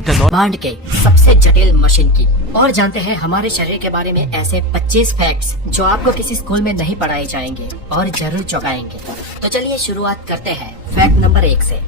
ब्रह्मांड के सबसे जटिल मशीन की। और जानते हैं हमारे शरीर के बारे में ऐसे 25 फैक्ट्स जो आपको किसी स्कूल में नहीं पढ़ाए जाएंगे और जरूर चौंकाएंगे। तो चलिए शुरुआत करते हैं फैक्ट नंबर 1 से।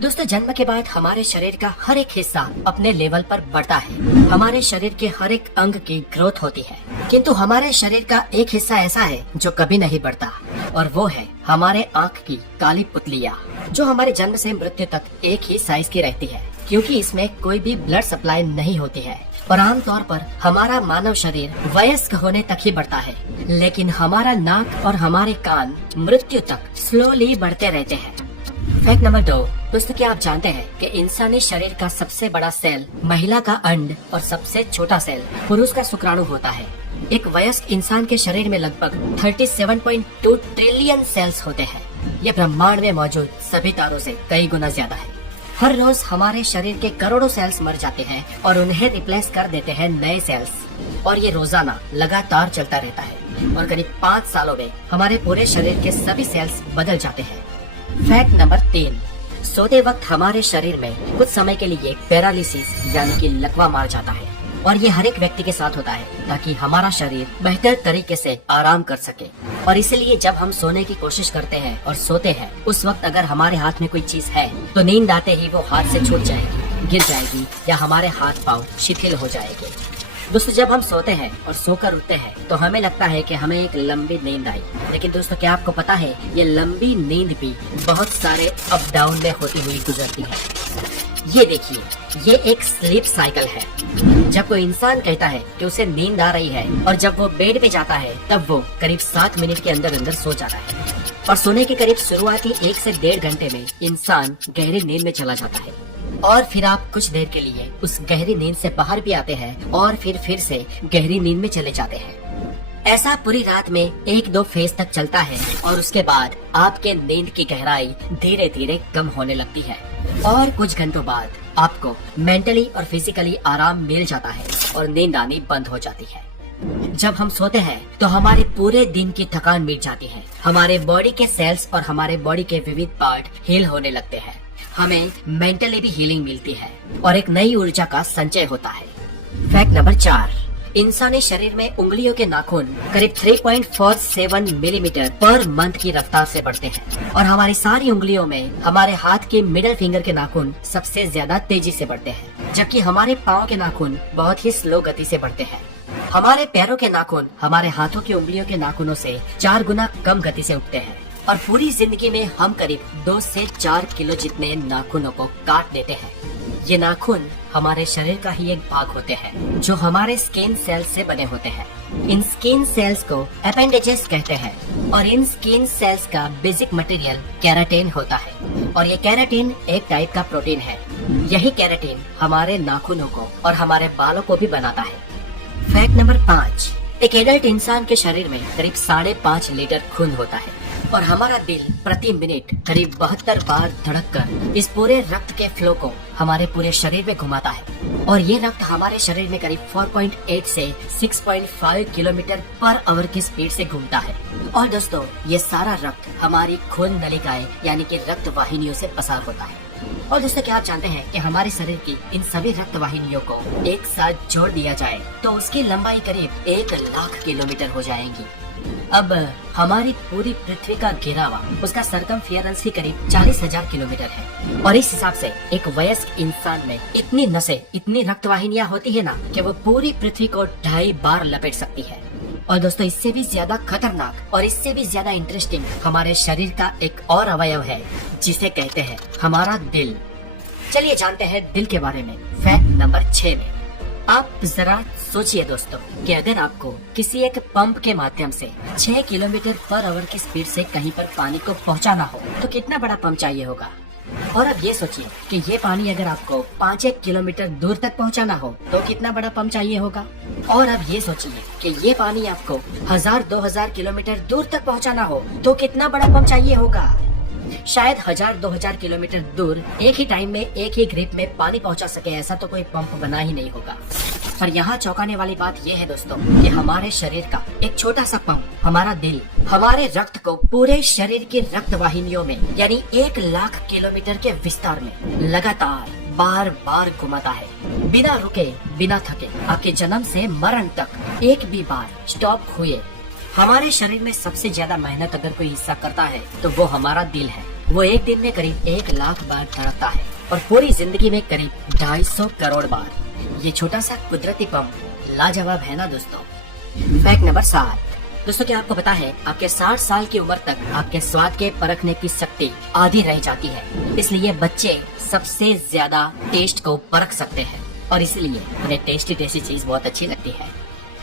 दोस्तों, जन्म के बाद हमारे शरीर का हर एक हिस्सा अपने लेवल पर बढ़ता है। हमारे शरीर के हर एक अंग की ग्रोथ होती है, किंतु हमारे शरीर का एक हिस्सा ऐसा है जो कभी नहीं बढ़ता, और वो है हमारे आँख की काली पुतलियाँ, जो हमारे जन्म से मृत्यु तक एक ही साइज की रहती है, क्योंकि इसमें कोई भी ब्लड सप्लाई नहीं होती है। और आमतौर पर हमारा मानव शरीर वयस्क होने तक ही बढ़ता है, लेकिन हमारा नाक और हमारे कान मृत्यु तक स्लोली बढ़ते रहते हैं। Fact number 2। दोस्तों, क्या आप जानते हैं कि इंसानी शरीर का सबसे बड़ा सेल महिला का अंड और सबसे छोटा सेल पुरुष का शुक्राणु होता है। एक वयस्क इंसान के शरीर में लगभग 37.2 ट्रिलियन सेल्स होते हैं। ये ब्रह्मांड में मौजूद सभी तारों से कई गुना ज्यादा है। हर रोज हमारे शरीर के करोड़ों सेल्स मर जाते हैं और उन्हें रिप्लेस कर देते हैं नए सेल्स, और ये रोजाना लगातार चलता रहता है, और करीब 5 सालों में हमारे पूरे शरीर के सभी सेल्स बदल जाते हैं। Fact number 3। सोते वक्त हमारे शरीर में कुछ समय के लिए पैरालिसिस यानी कि लकवा मार जाता है, और ये हर एक व्यक्ति के साथ होता है ताकि हमारा शरीर बेहतर तरीके से आराम कर सके। और इसलिए जब हम सोने की कोशिश करते हैं और सोते हैं, उस वक्त अगर हमारे हाथ में कोई चीज है तो नींद आते ही वो हाथ से छूट जाएगी, गिर जाएगी, या हमारे हाथ पाँव शिथिल हो जाएंगे। दोस्तों, जब हम सोते हैं और सोकर उठते हैं तो हमें लगता है कि हमें एक लंबी नींद आई, लेकिन दोस्तों क्या आपको पता है ये लंबी नींद भी बहुत सारे अप डाउन में होती हुई गुजरती है। ये देखिए, ये एक स्लीप साइकिल है। जब कोई इंसान कहता है कि उसे नींद आ रही है और जब वो बेड पे जाता है तब वो करीब 7 मिनट के अंदर अंदर सो जाता है, और सोने के करीब शुरुआती 1 से 1.5 घंटे में इंसान गहरी नींद में चला जाता है। और फिर आप कुछ देर के लिए उस गहरी नींद से बाहर भी आते हैं और फिर से गहरी नींद में चले जाते हैं। ऐसा पूरी रात में 1-2 फेज तक चलता है, और उसके बाद आपके नींद की गहराई धीरे धीरे कम होने लगती है, और कुछ घंटों बाद आपको मेंटली और फिजिकली आराम मिल जाता है और नींद आनी बंद हो जाती है। जब हम सोते हैं तो हमारे पूरे दिन की थकान मिट जाती है, हमारे बॉडी के सेल्स और हमारे बॉडी के विविध पार्ट हील होने लगते हैं, हमें मेंटली भी हीलिंग मिलती है और एक नई ऊर्जा का संचय होता है। Fact number 4। इंसानी शरीर में उंगलियों के नाखून करीब 3.47 मिलीमीटर पर मंथ की रफ्तार से बढ़ते हैं, और हमारी सारी उंगलियों में हमारे हाथ के मिडिल फिंगर के नाखून सबसे ज्यादा तेजी से बढ़ते हैं, जबकि हमारे पाँव के नाखून बहुत ही स्लो गति से बढ़ते हैं। हमारे पैरों के नाखून हमारे हाथों की उंगलियों के नाखूनों से 4 गुना कम गति से उगते हैं, और पूरी जिंदगी में हम करीब 2 से 4 किलो जितने नाखूनों को काट देते हैं। ये नाखून हमारे शरीर का ही एक भाग होते हैं जो हमारे स्किन सेल्स से बने होते हैं। इन स्किन सेल्स को अपेंडेजेस कहते हैं, और इन स्किन सेल्स का बेसिक मटेरियल केराटिन होता है, और ये केराटिन एक टाइप का प्रोटीन है। यही केराटिन हमारे नाखूनों को और हमारे बालों को भी बनाता है। Fact number 5। एक एडल्ट इंसान के शरीर में करीब 5.5 लीटर खून होता है, और हमारा दिल प्रति मिनट करीब 72 बार धड़ककर इस पूरे रक्त के फ्लो को हमारे पूरे शरीर में घुमाता है, और ये रक्त हमारे शरीर में करीब 4.8 से 6.5 किलोमीटर पर आवर की स्पीड से घूमता है। और दोस्तों, ये सारा रक्त हमारी खून नलिकाएं यानी कि रक्त वाहिनियों से पसार होता है। और दोस्तों, क्या आप जानते हैं कि हमारे शरीर की इन सभी रक्त वाहिनियों को एक साथ जोड़ दिया जाए तो उसकी लंबाई करीब 1 लाख किलोमीटर हो जाएगी। अब हमारी पूरी पृथ्वी का घेरावा, उसका सरकमफेरेंस ही करीब 40,000 किलोमीटर है, और इस हिसाब से एक वयस्क इंसान में इतनी नसें, इतनी रक्त वाहिनियाँ होती है ना कि वो पूरी पृथ्वी को 2.5 बार लपेट सकती है। और दोस्तों, इससे भी ज्यादा खतरनाक और इससे भी ज्यादा इंटरेस्टिंग हमारे शरीर का एक और अवयव है जिसे कहते हैं हमारा दिल। चलिए जानते हैं दिल के बारे में फैक्ट नंबर 6 में। आप जरा सोचिए दोस्तों कि अगर आपको किसी एक पंप के माध्यम से 6 किलोमीटर पर आवर की स्पीड से कहीं पर पानी को पहुंचाना हो तो कितना बड़ा पंप चाहिए होगा। और अब ये सोचिए कि ये पानी अगर आपको 5 किलोमीटर दूर तक पहुंचाना हो तो कितना बड़ा पंप चाहिए होगा। और अब ये सोचिए कि ये पानी आपको 1000-2000 किलोमीटर दूर तक पहुंचाना हो तो कितना बड़ा पंप चाहिए होगा। शायद 1000-2000 किलोमीटर दूर एक ही टाइम में एक ही ग्रिप में पानी पहुंचा सके ऐसा तो कोई पंप बना ही नहीं होगा। पर यहाँ चौंकाने वाली बात यह है दोस्तों कि हमारे शरीर का एक छोटा सा पंप, हमारा दिल, हमारे रक्त को पूरे शरीर की रक्त वाहिनियों में यानी 1 लाख किलोमीटर के विस्तार में लगातार बार बार घुमाता है, बिना रुके बिना थके, आपके जन्म से मरण तक एक भी बार स्टॉप हुए। हमारे शरीर में सबसे ज्यादा मेहनत अगर कोई हिस्सा करता है तो वो हमारा दिल है। वो एक दिन में करीब 1 लाख बार धड़कता है और पूरी जिंदगी में करीब 250 करोड़ बार। ये छोटा सा कुदरती पंप लाजवाब है ना दोस्तों। Fact number 7। दोस्तों क्या आपको पता है आपके 60 साल की उम्र तक आपके स्वाद के परखने की शक्ति आधी रह जाती है, इसलिए बच्चे सबसे ज्यादा टेस्ट को परख सकते हैं और इसलिए उन्हें टेस्टी टेस्टी चीज बहुत अच्छी लगती है।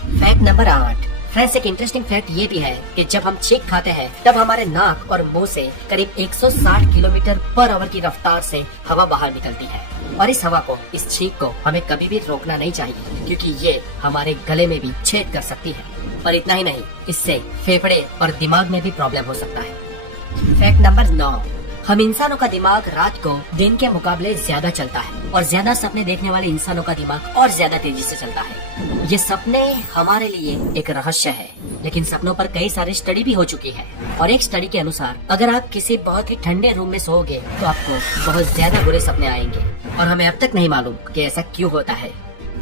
Fact number 8। फ्रेंड्स एक इंटरेस्टिंग फैक्ट ये भी है कि जब हम छींक खाते हैं तब हमारे नाक और मुंह से करीब 160 किलोमीटर पर आवर की रफ्तार से हवा बाहर निकलती है और इस हवा को, इस छींक को हमें कभी भी रोकना नहीं चाहिए क्योंकि ये हमारे गले में भी छेद कर सकती है। और इतना ही नहीं, इससे फेफड़े और दिमाग में भी प्रॉब्लम हो सकता है। Fact number 9। हम इंसानों का दिमाग रात को दिन के मुकाबले ज्यादा चलता है और ज्यादा सपने देखने वाले इंसानों का दिमाग और ज्यादा तेजी से चलता है। ये सपने हमारे लिए एक रहस्य है, लेकिन सपनों पर कई सारी स्टडी भी हो चुकी है और एक स्टडी के अनुसार अगर आप किसी बहुत ही ठंडे रूम में सोओगे तो आपको बहुत ज्यादा बुरे सपने आएंगे और हमें अब तक नहीं मालूम कि ऐसा क्यों होता है।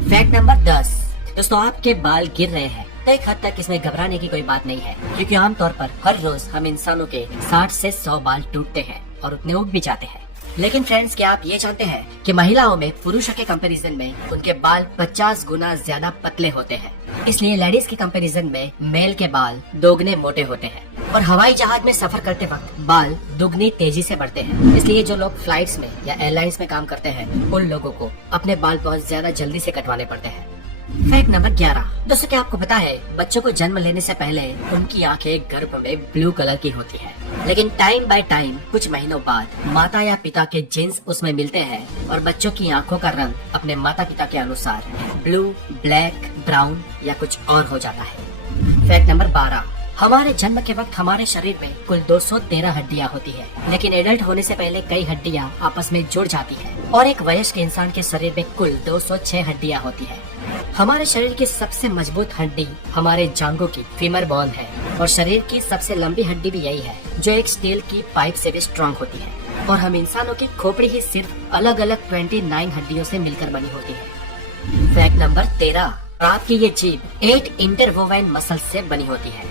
Fact number 10। दोस्तों आपके बाल गिर रहे हैं तो एक हद तक इसमें घबराने की कोई बात नहीं है क्योंकि आमतौर पर हर रोज हम इंसानों के 60 से 100 बाल टूटते हैं और उतने उग भी जाते हैं। लेकिन फ्रेंड्स क्या आप ये जानते हैं कि महिलाओं में पुरुषों के कंपैरिजन में उनके बाल 50 गुना ज्यादा पतले होते हैं, इसलिए लेडीज के कंपैरिजन में मेल के बाल दोगुने मोटे होते हैं और हवाई जहाज में सफर करते वक्त बाल दुगनी तेजी से बढ़ते हैं। इसलिए जो लोग फ्लाइट्स में या एयरलाइंस में काम करते हैं उन लोगों को अपने बाल बहुत ज्यादा जल्दी से कटवाने पड़ते हैं। Fact number 11। दोस्तों क्या आपको पता है बच्चों को जन्म लेने से पहले उनकी आंखें गर्भ में ब्लू कलर की होती है, लेकिन टाइम बाय टाइम कुछ महीनों बाद माता या पिता के जीन्स उसमें मिलते हैं और बच्चों की आंखों का रंग अपने माता पिता के अनुसार ब्लू, ब्लैक, ब्राउन या कुछ और हो जाता है। Fact number 12। हमारे जन्म के वक्त हमारे शरीर में कुल 213 हड्डियां होती है, लेकिन एडल्ट होने से पहले कई हड्डियां आपस में जुड़ जाती है और एक वयस्क इंसान के शरीर में कुल 206 हड्डियां होती है। हमारे शरीर की सबसे मजबूत हड्डी हमारे जांघों की फीमर बोन है और शरीर की सबसे लंबी हड्डी भी यही है जो एक स्टील की पाइप से भी स्ट्रॉन्ग होती है और हम इंसानों की खोपड़ी ही सिर्फ अलग अलग 29 हड्डियों से मिलकर बनी होती है। Fact number 13। आपकी ये जीभ 8 इंटरवोवाइन मसल से बनी होती है।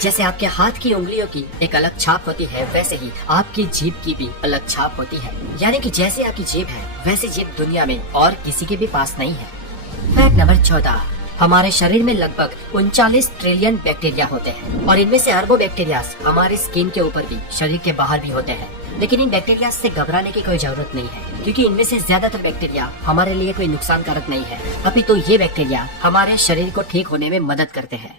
जैसे आपके हाथ की उंगलियों की एक अलग छाप होती है वैसे ही आपकी जीभ की भी अलग छाप होती है, यानी कि जैसे आपकी जीभ है वैसे जीभ दुनिया में और किसी के भी पास नहीं है। Fact number 14। हमारे शरीर में लगभग 39 ट्रिलियन बैक्टीरिया होते हैं और इनमें से अरबों बैक्टीरिया हमारे स्किन के ऊपर भी, शरीर के बाहर भी होते हैं। लेकिन इन बैक्टीरिया से घबराने की कोई जरूरत नहीं है क्योंकि इनमें से ज्यादातर बैक्टीरिया हमारे लिए कोई नुकसान कारक नहीं है, अभी तो ये बैक्टीरिया हमारे शरीर को ठीक होने में मदद करते हैं।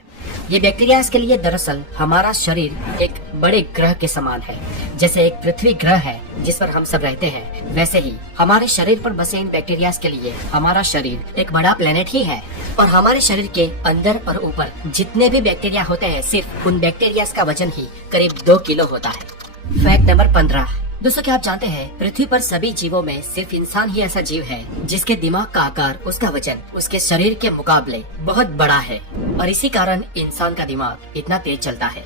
ये बैक्टीरिया के लिए दरअसल हमारा शरीर एक बड़े ग्रह के समान है। जैसे एक पृथ्वी ग्रह है जिस पर हम सब रहते हैं, वैसे ही हमारे शरीर पर बसे इन बैक्टीरिया के लिए हमारा शरीर एक बड़ा प्लेनेट ही है और हमारे शरीर के अंदर और ऊपर जितने भी बैक्टीरिया होते हैं सिर्फ उन बैक्टीरिया का वजन ही करीब 2 किलो होता है। Fact number 15। दोस्तों क्या आप जानते हैं पृथ्वी पर सभी जीवों में सिर्फ इंसान ही ऐसा जीव है जिसके दिमाग का आकार, उसका वजन उसके शरीर के मुकाबले बहुत बड़ा है और इसी कारण इंसान का दिमाग इतना तेज चलता है।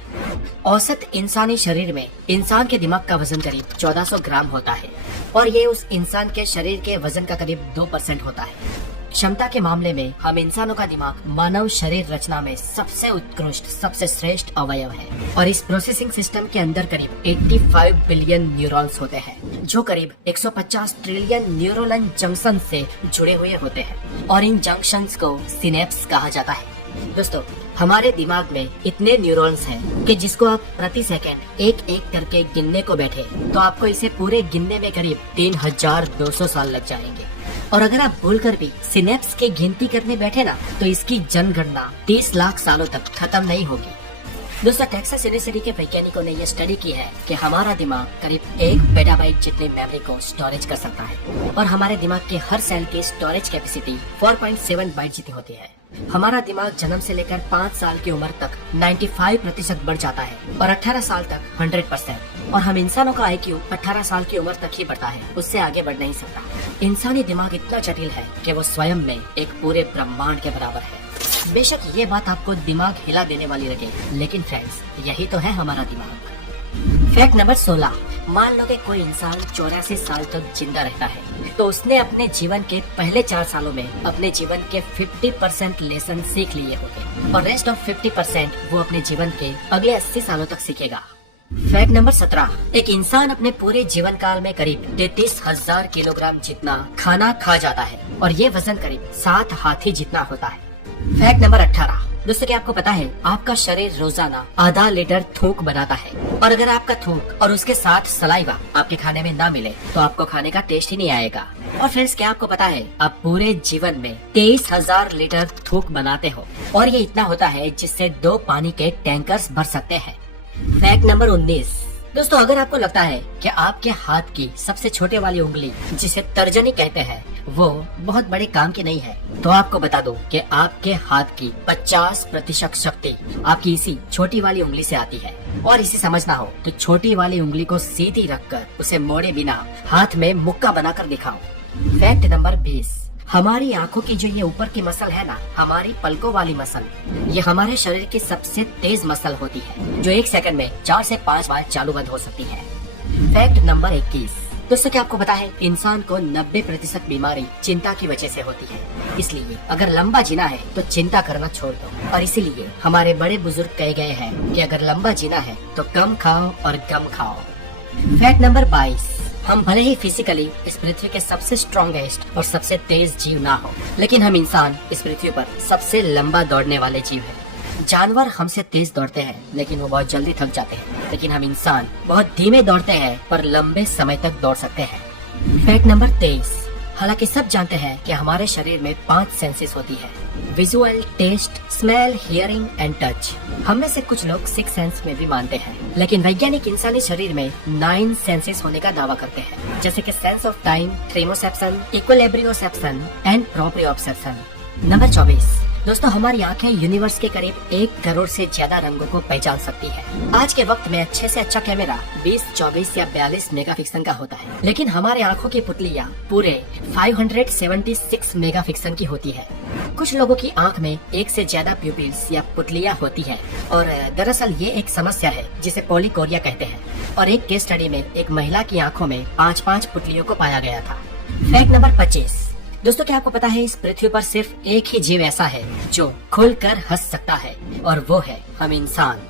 औसत इंसानी शरीर में इंसान के दिमाग का वजन करीब 1400 ग्राम होता है और ये उस इंसान के शरीर के वजन का करीब 2% होता है। क्षमता के मामले में हम इंसानों का दिमाग मानव शरीर रचना में सबसे उत्कृष्ट, सबसे श्रेष्ठ अवयव है और इस प्रोसेसिंग सिस्टम के अंदर करीब 85 बिलियन न्यूरॉन्स होते हैं जो करीब 150 ट्रिलियन न्यूरोनल जंक्शन से जुड़े हुए होते हैं और इन जंक्शंस को सिनेप्स कहा जाता है। दोस्तों हमारे दिमाग में इतने न्यूरॉन्स हैं कि जिसको आप प्रति सेकंड एक एक करके गिनने को बैठे तो आपको इसे पूरे गिनने में करीब 3200 साल लग जाएंगे और अगर आप भूलकर भी सिनेप्स की गिनती करने बैठे ना तो इसकी जनगणना 30 लाख सालों तक खत्म नहीं होगी। दोस्तों टेक्सास यूनिवर्सिटी के वैज्ञानिकों ने यह स्टडी की है कि हमारा दिमाग करीब 1 पेटाबाइट जितनी मेमोरी को स्टोरेज कर सकता है और हमारे दिमाग के हर सेल की स्टोरेज कैपेसिटी 4.7 बाइट जितनी होती है। हमारा दिमाग जन्म से लेकर 5 साल की उम्र तक 95% बढ़ जाता है और 18 साल तक 100% और हम इंसानों का IQ 18 साल की उम्र तक ही बढ़ता है, उससे आगे बढ़ नहीं सकता। इंसानी दिमाग इतना जटिल है कि वो स्वयं में एक पूरे ब्रह्मांड के बराबर है। बेशक ये बात आपको दिमाग हिला देने वाली लगे, लेकिन फ्रेंड्स यही तो है हमारा दिमाग। Fact number 16। मान लो कि कोई इंसान 84 साल तक जिंदा रहता है तो उसने अपने जीवन के पहले 4 सालों में अपने जीवन के 50% लेसन सीख लिए होंगे और रेस्ट ऑफ 50% वो अपने जीवन के अगले 80 सालों तक सीखेगा। फैक्ट नंबर 17, एक इंसान अपने पूरे जीवन काल में करीब 33,000 किलोग्राम जितना खाना खा जाता है और ये वजन करीब 7 हाथी जितना होता है। फैक्ट नंबर 18, दोस्तों क्या आपको पता है आपका शरीर रोजाना आधा लीटर थूक बनाता है और अगर आपका थूक और उसके साथ सलाइवा आपके खाने में ना मिले तो आपको खाने का टेस्ट ही नहीं आएगा। और फ्रेंड्स क्या आपको पता है आप पूरे जीवन में 23,000 लीटर थूक बनाते हो और ये इतना होता है जिससे 2 पानी के टैंकर्स भर सकते हैं। फैक्ट नंबर 19, दोस्तों अगर आपको लगता है कि आपके हाथ की सबसे छोटे वाली उंगली जिसे तर्जनी कहते हैं वो बहुत बड़े काम की नहीं है तो आपको बता दो कि आपके हाथ की 50% शक्ति आपकी इसी छोटी वाली उंगली से आती है। और इसे समझना हो तो छोटी वाली उंगली को सीधी रखकर उसे मोड़े बिना हाथ में मुक्का बनाकर दिखाओ। फैक्ट नंबर 20, हमारी आंखों की जो ये ऊपर की मसल है ना, हमारी पलकों वाली मसल, ये हमारे शरीर की सबसे तेज मसल होती है जो 1 सेकंड में 4 से 5 बार चालू बंद हो सकती है। फैक्ट नंबर 21, दोस्तों क्या आपको पता है इंसान को 90% बीमारी चिंता की वजह से होती है, इसलिए अगर लंबा जीना है तो चिंता करना छोड़ दो। और इसीलिए हमारे बड़े बुजुर्ग कह गए हैं कि अगर लंबा जीना है तो कम खाओ और गम खाओ। फैक्ट नंबर 22, हम भले ही फिजिकली इस पृथ्वी के सबसे स्ट्रॉन्गेस्ट और सबसे तेज जीव ना हो, लेकिन हम इंसान इस पृथ्वी पर सबसे लंबा दौड़ने वाले जीव हैं। जानवर हमसे तेज दौड़ते हैं लेकिन वो बहुत जल्दी थक जाते हैं, लेकिन हम इंसान बहुत धीमे दौड़ते हैं पर लंबे समय तक दौड़ सकते हैं। फैक्ट नंबर 23, हालांकि सब जानते हैं कि हमारे शरीर में 5 सेंसेस होती है, visual, taste, smell, hearing and touch. हम में से कुछ लोग 6 सेंस में भी मानते हैं, लेकिन वैज्ञानिक इंसानी शरीर में 9 सेंसेस होने का दावा करते हैं, जैसे कि sense of time, thermoception, equilibrioception and proprioception. Number 24, दोस्तों हमारी आंखें यूनिवर्स के करीब 1 करोड़ से ज्यादा रंगों को पहचान सकती है। आज के वक्त में अच्छे से अच्छा कैमरा 20, 24 या 42 मेगापिक्सल का होता है, लेकिन हमारे आंखों की पुतलियां पूरे 576 मेगापिक्सल की होती है। कुछ लोगों की आंख में 1 से ज्यादा प्यूपिल्स या पुतलियां होती है और दरअसल ये एक समस्या है जिसे पॉलीकोरिया कहते हैं। और एक केस स्टडी में एक महिला की आंखों में 5-5 पुतलियों को पाया गया था। फैक्ट नंबर 25, दोस्तों क्या आपको पता है इस पृथ्वी पर सिर्फ एक ही जीव ऐसा है जो खुलकर हंस सकता है और वो है हम इंसान।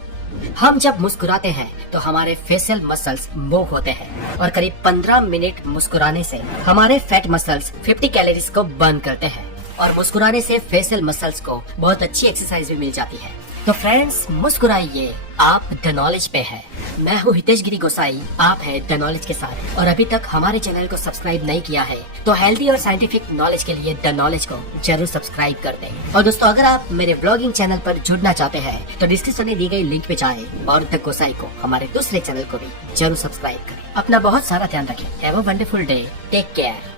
हम जब मुस्कुराते हैं तो हमारे फेशियल मसल्स मूव होते हैं और करीब 15 मिनट मुस्कुराने से हमारे फैट मसल्स 50 कैलोरीज को बर्न करते हैं और मुस्कुराने से फेशियल मसल्स को बहुत अच्छी एक्सरसाइज भी मिल जाती है। तो फ्रेंड्स मुस्कुराइए, आप द नॉलेज पे है। मैं हूँ हितेश गिरी गोसाई, आप है द नॉलेज के साथ और अभी तक हमारे चैनल को सब्सक्राइब नहीं किया है तो हेल्दी और साइंटिफिक नॉलेज के लिए द नॉलेज को जरूर सब्सक्राइब कर दें। और दोस्तों अगर आप मेरे ब्लॉगिंग चैनल पर जुड़ना चाहते हैं तो डिस्क्रिप्शन में दी गई लिंक पे जाएं और द गोसाई को हमारे दूसरे चैनल को भी जरूर सब्सक्राइब करें। अपना बहुत सारा ध्यान रखें। Have a wonderful day, take care.